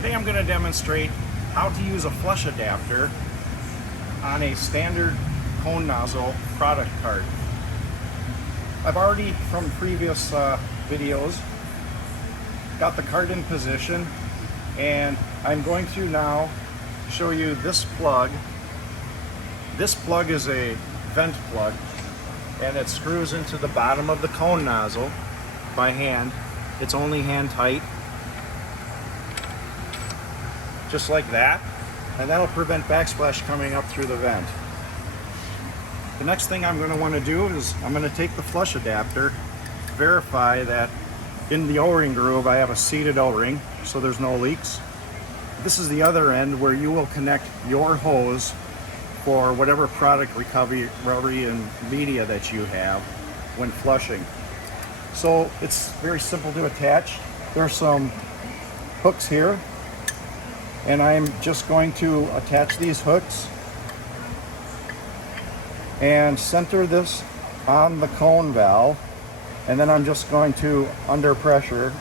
Today I'm going to demonstrate how to use a flush adapter on a standard cone nozzle product cart. I've already, from previous videos, got the cart in position, and I'm going to now show you this plug. This plug is a vent plug, and it screws into the bottom of the cone nozzle by hand. It's only hand tight, just like that, and that'll prevent backsplash coming up through the vent. The next thing I'm going to want to do is I'm going to take the flush adapter, verify that in the O-ring groove I have a seated O-ring so there's no leaks. This is the other end where you will connect your hose for whatever product recovery and media that you have when flushing. So it's very simple to attach. There's some hooks here, and I'm just going to attach these hooks and center this on the cone valve, and then I'm just going to, under pressure,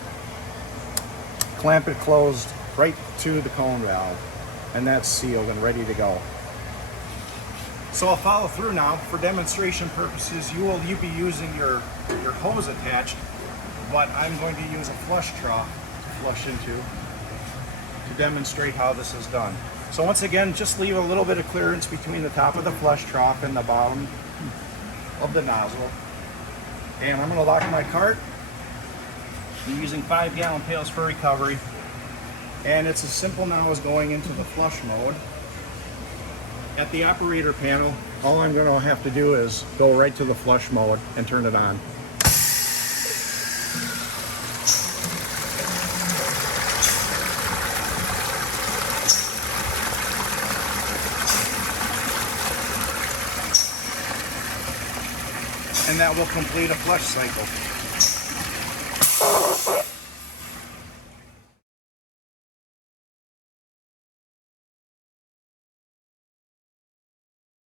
clamp it closed right to the cone valve, and that's sealed and ready to go. So I'll follow through now. For demonstration purposes, you'll be using your hose attached, but I'm going to use a flush trough to flush into to demonstrate how this is done. So once again, just leave a little bit of clearance between the top of the flush trough and the bottom of the nozzle. And I'm going to lock my cart. I'm using 5-gallon pails for recovery. And it's as simple now as going into the flush mode. At the operator panel, all I'm going to have to do is go right to the flush mode and turn it on. And that will complete a flush cycle.